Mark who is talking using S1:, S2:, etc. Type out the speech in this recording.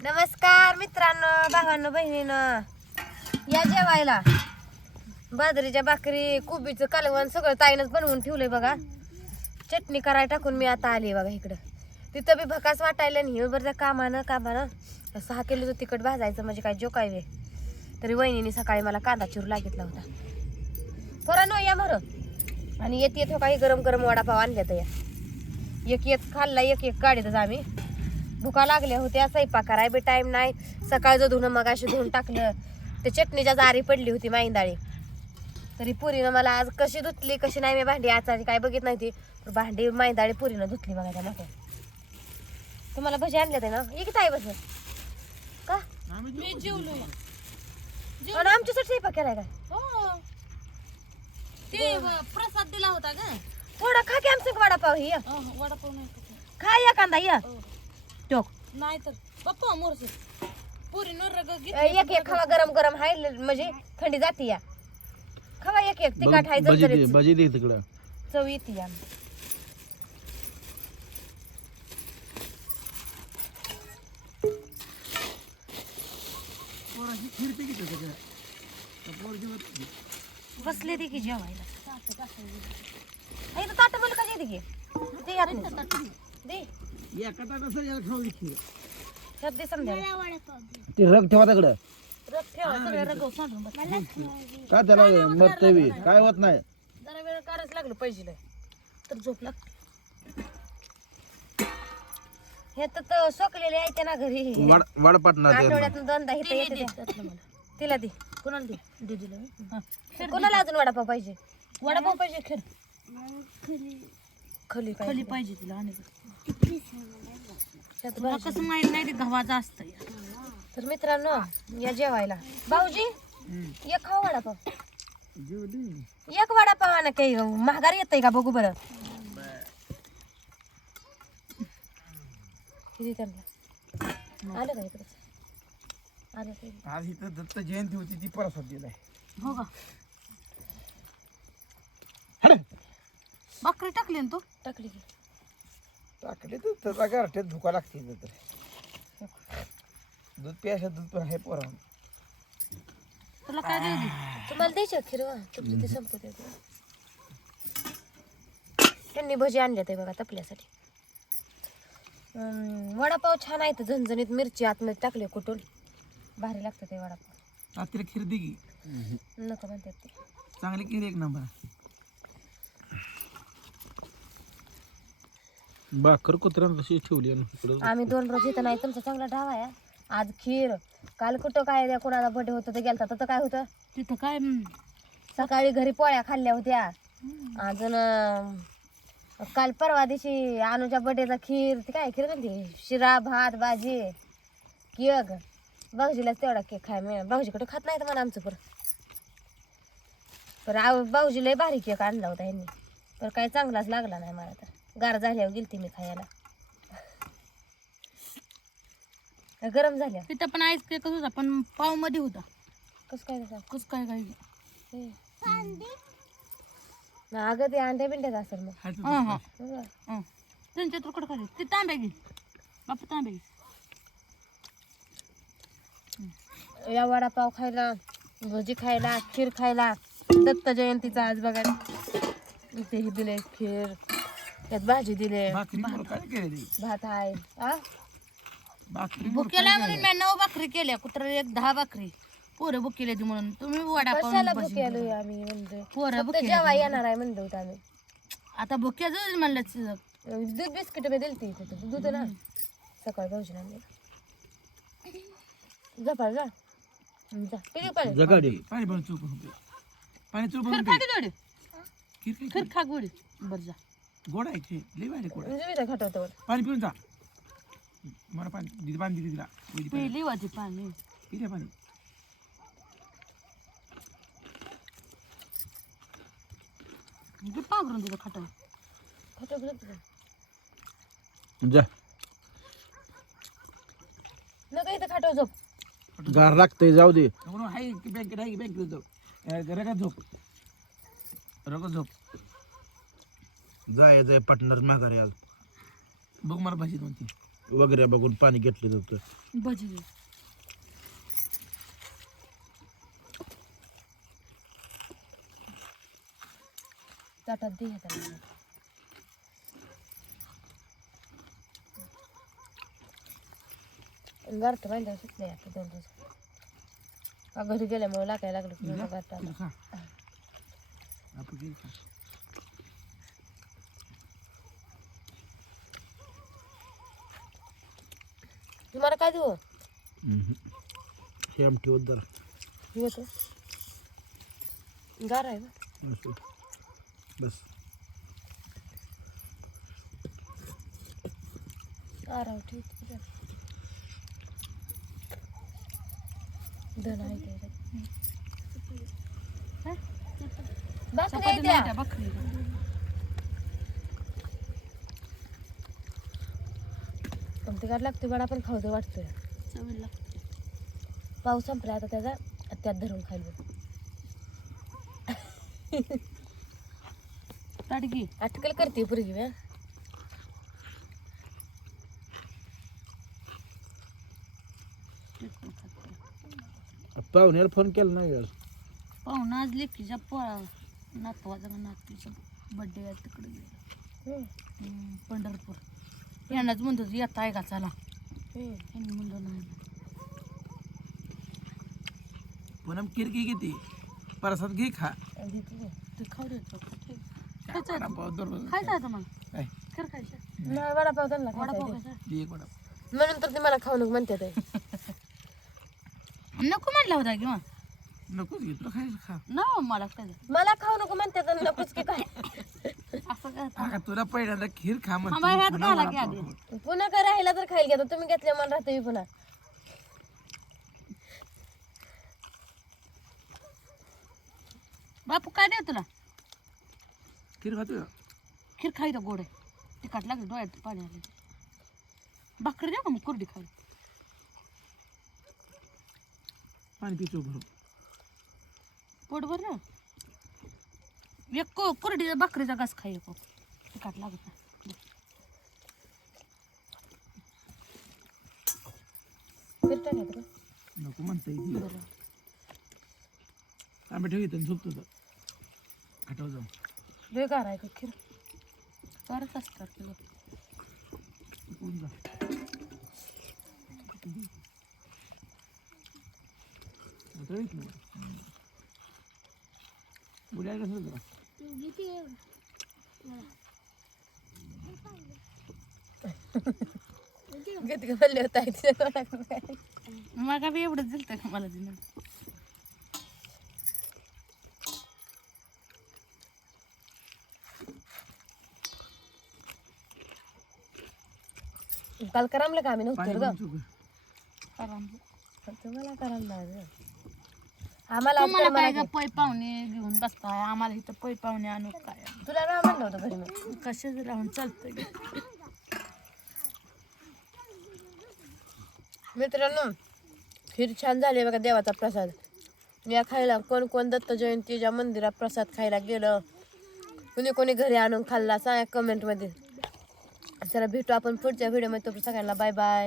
S1: नमस्कार मित्रांनो भावांनो बहिणीनं. या जेवायला बाजरीच्या भाकरी कोबीचं कालवण सगळं ताईनच बनवून ठेवलंय बघा. चटणी करायला टाकून मी आता आली बघा इकडं. तिथं बी भकास वाटायला नाही बरं त्या कामानं कामानं सहा किलोचं तिखट भाजायचं म्हणजे काय जो काय वे. तरी वहिनीने सकाळी मला कांदा चिरू लागितला होता. पोरांनो या बरं आणि येत येत हो काही गरम गरम वडापाव आणल्या तर या. एक येत खाल्ला एक एक काढीतच आम्ही. भुका लागल्या होत्या स्वयंपाक कराय बी टाइम नाही. सकाळचं धुणं मग अशी धुवून टाकलं. ते चटणीच्या जारी पडली होती माईंदाळी तरी पुरीनं मला आज कशी धुतली कशी नाही मी भांडी आचारी काय बघित नाही ती. पण भांडी माईंदाळी पुरीनं धुतली बघा त्या मोठ्या तुम्हाला भजी आणल्या ते ना. ये किती आहे बस. का?
S2: मी जेवलो.
S1: आणि आमच्यासाठी स्वयंपाक केलाय का
S2: हो. ते प्रसाद दिला होता का
S1: थोडा खा की आमचं वडापाव ही
S2: वडापाव नाही.
S1: खा या कांदा या.
S2: हो. नाही तर पप्पा मोरसे पुरी न रग
S1: एक एक खावा गरम गरम हाय म्हणजे थंडी जाते या. खावा एक एक तिखट हाय जरजरीत.
S3: भजी दे तिकडं.
S1: चव येते या. बसले ते की जेवायला. ताट मला कधी येते की ते? दे. त्यात दे समजा.
S3: ते रग ठेवा तिकडं.
S1: रग ठेवा सगळे रग
S2: सांडून बस.
S3: काय त्याला बी. काय होत नाही?
S1: जरा वेळ करायच लागलं पाहिजे तर झोप लागते हे तर तो सोकलेले आहे ते ना घरी.
S3: वाड वाड पाटणार ते
S1: आठवड्यातून दोनदा इथं येते ते. तिला दे.
S2: कोणाला दे? दे. दिलं
S1: कोणाला अजून वडापाव पाहिजे?
S2: वडापाव पाहिजे खीर
S1: खली
S2: खाली
S1: पाहिजे
S2: तिला. कसं माहीत नाही ते गव्हाचं असतं
S1: तर मित्रांनो या जेवायला. भाऊजी एक खाऊ वडापाव. एक वडापाव आणा काही महागार येतंय का बघू बरं. किती त्यांना. आलं का इकडे? आलं
S3: इथं दत्त जयंती होती ती परत दिलाय.
S2: हो का? भाकरी टाकली ना तू?
S1: टाकली की.
S3: टाकले तर त्याचा गारठ्यात धुका लागते तर. दूध प्यायचं दूध पण आहे पोरा
S2: तुला काय द्यायची?
S1: तुम्हाला द्यायचं खीर वा तुमचं ते संपत. त्यांनी भजी आणल्या ते बघा तपल्यासाठी. अं, वडापाव छान आहे तर झणझणीत मिरची आतमध्ये टाकली कुठून? भारी लागतं ते वडापाव.
S3: रात्री खीर दे की.
S1: नको म्हणतात ते.
S3: चांगली खीर एक नंबर. बाकर कुत्र्यानं तशी ठेवली आहे इकडं?
S1: आम्ही दोन रोज इथं नाही तुमचा चांगला ढावा आहे. आज खीर. काल कुठं काय त्या कोणाला बर्थडे होतं ते गेलता तर काय होतं?
S2: तिथं काय? हम्म,
S1: सकाळी घरी पोळ्या खाल्ल्या होत्या. अजून अं, काल परवा दिवशी अनुच्या बर्थडेचा खीर ते काय खीर म्हणते? शिरा भात भाजी केक. भाऊजीलाच तेवढा केक खाय मिळाला भाऊजीकडे खात नाही तर मला आमचं पर पर आव भाऊजी लय भारी केक आणला होता ह्यांनी तर काही चांगलाच लागला नाही मला तर. गार झाल्यावर गेलती मी खायला. गरम झाल्या?
S2: तिथं पण आईस केक होता पण पावमध्ये होता.
S1: कसं काय तसं
S2: कस काय काय?
S1: हे. ना अगं ते अंड्या बिंड्यात असेल मग.
S2: हा हा.
S1: बघा.
S2: हा. त्यांच्या तुकड खाली ते तांब्या घे. बापू तांब्या घे.
S1: या वडापाव खायला भजी खायला खीर खायला. दत्त जयंतीचा आज बघा. इथे हे दिले खीर. त्यात भाजी दिले.
S3: काय केली
S1: भात आहे. आ?
S3: भाकरी
S2: बुकेला म्हणून मी नऊ भाकरी केल्या. कुत्र एक दहा भाकरी. पोरं बुक केली म्हणून. तुम्ही वडापाव
S1: कशाला
S2: भजी
S1: भुके आलोय आम्ही म्हणजे
S2: पोरं
S1: फक्त
S2: बुके
S1: जेव्हा येणार आहे म्हणलं होतं आम्ही.
S2: आता बुक्या जाईल म्हणलं
S1: दूध बिस्किट मी दिलती इथे तर. दूध ना. सकाळी भाऊजी आणले जा पाय जा. जा. पिली पाहिजे
S3: जगाडी पाणी पण चूप पाणी चूप
S2: खीर खा की थोडी
S3: खीर
S2: खीर खा गोडी. बर जा.
S3: गोड आहे ते. लई भारी गोड.
S1: म्हणजे मी
S3: पाणी पिऊन जा. मला पाणी दिदी पाणी दिदी तिला. पाणी
S2: पिली वाजी पाणी.
S3: पिले पाणी.
S2: घे पांघरून दिलं खाटव
S1: खाटव
S3: जा.
S1: नका इथं खाटव झोप.
S3: गार लागतंय जाऊ दे. म्हणून आहे बँकेत आहे बँकेत जाऊ रगत झोप. रगत झोप. जाय जाय पटणार माघारी आज. बघ मला भाजी दोन तीन. वगैरे बघून पाणी घेतलं जातं
S2: भजी दे.
S1: ताटात दे गारठ बांधायला आता दोन दिवस. का घरी गेल्यामुळे लागायला लागलं. गारठा.
S3: आपण.
S1: तुम्हाला काय देऊ?
S3: हम्म. हे आमटी होत जरा.
S1: होतं गार आहे ना.
S3: बस.
S1: आराव ठीक धन आहे काय
S2: हा?
S1: बाकी
S2: चपाती
S1: नाही
S2: नाही
S1: द्या
S2: त्या, दे.
S1: गाठ लागते पण आपण खावतो वाटतोय
S2: चवीला.
S1: पाऊस संपला आता त्याचा त्यात धरून खायला
S2: ताट घे.
S1: अटकल करते पुरगी
S2: टिकून खाते.
S3: पाहुण्याला फोन केला नाही आज
S2: पाहुणा आज लेकीच्या पोळा नातवाचा नातीचा बड्डे आहे तिकडे गेला पंढरपूर यांनाच म्हणतो येत आहे का? चला. यांनी म्हणलं नाही.
S3: पुन्हा किरकी किती? परसाद घे खा.
S2: ते खाऊ. खायचं आहे
S3: वडापाव दररोज
S2: खायचं आहे मग.
S3: काय?
S2: खर खायचं.
S1: नाही वडापाव त्यांना
S2: वडापाव
S1: खायचा आहे.
S2: खायचा.
S3: एक वडापाव.
S1: म्हणून तर ते मला खाऊ नको म्हणते ते
S2: नको म्हणला होता किंवा?
S3: नकोच घे तुला खायचं खा.
S2: ना मला खायचं.
S1: मला खाऊ नको म्हणते तर नकोच की काय?
S3: तुला पहिल्यांदा खीर खा म्हणते,
S2: थांबा, ह्यात
S3: पुन्हा
S2: घाला की
S3: वडापाव
S2: आधी.
S3: खाऊ.
S1: पुन्हा काय राहिला तर खाईल घ्या तुम्ही घेतल्या मला राहते मी पुन्हा.
S2: बापू काय देऊ तुला?
S3: खीर खातो?
S2: खीर खाई तर गोड आहे. तिखट लागले डोळ्यात पाणी आले. भाकरी देऊ का मग कुरडी खाई
S3: पाणी पितो भरून.
S2: पोट भर ना? एक को कुरडी भाकरीचा घास खाई एको. तिखट लागत नाही?
S3: नको म्हणता आंबे ठेव झोपतो तर आठव जाऊ
S1: बेकार आहे का खीर.
S2: करत असतात ते बघ.
S3: ऊन जा? आता येत नाही. उद्या कसं जरा
S1: घेत का म्हणले होता तिच्या तोंडाकडे काय.
S2: मग बी एवढंच दिलं का मला तिनं
S1: काल करामलं का आम्ही नव्हतं ग
S3: पितो का?
S2: कारण
S1: तुम्हाला करायला आम्हाला
S2: तुम्हाला काय. ग पै पाहुणे घेऊन बसताय आम्हाला इथं पै पाहुणे आणू काय
S1: तुला राह म्हणलं होतं घरी मी
S2: कशाच राहून चालतंय
S1: मित्रांनो खीर छान झाली बघा देवाचा प्रसाद. या खायला कोण कोण दत्त जयंतीच्या मंदिरात प्रसाद खायला गेलं कोणी कोणी घरी आणून खाल्ला सांगा कमेंटमध्ये चला भेटू आपण पुढच्या व्हिडिओमध्ये तो सगळ्यांना बाय बाय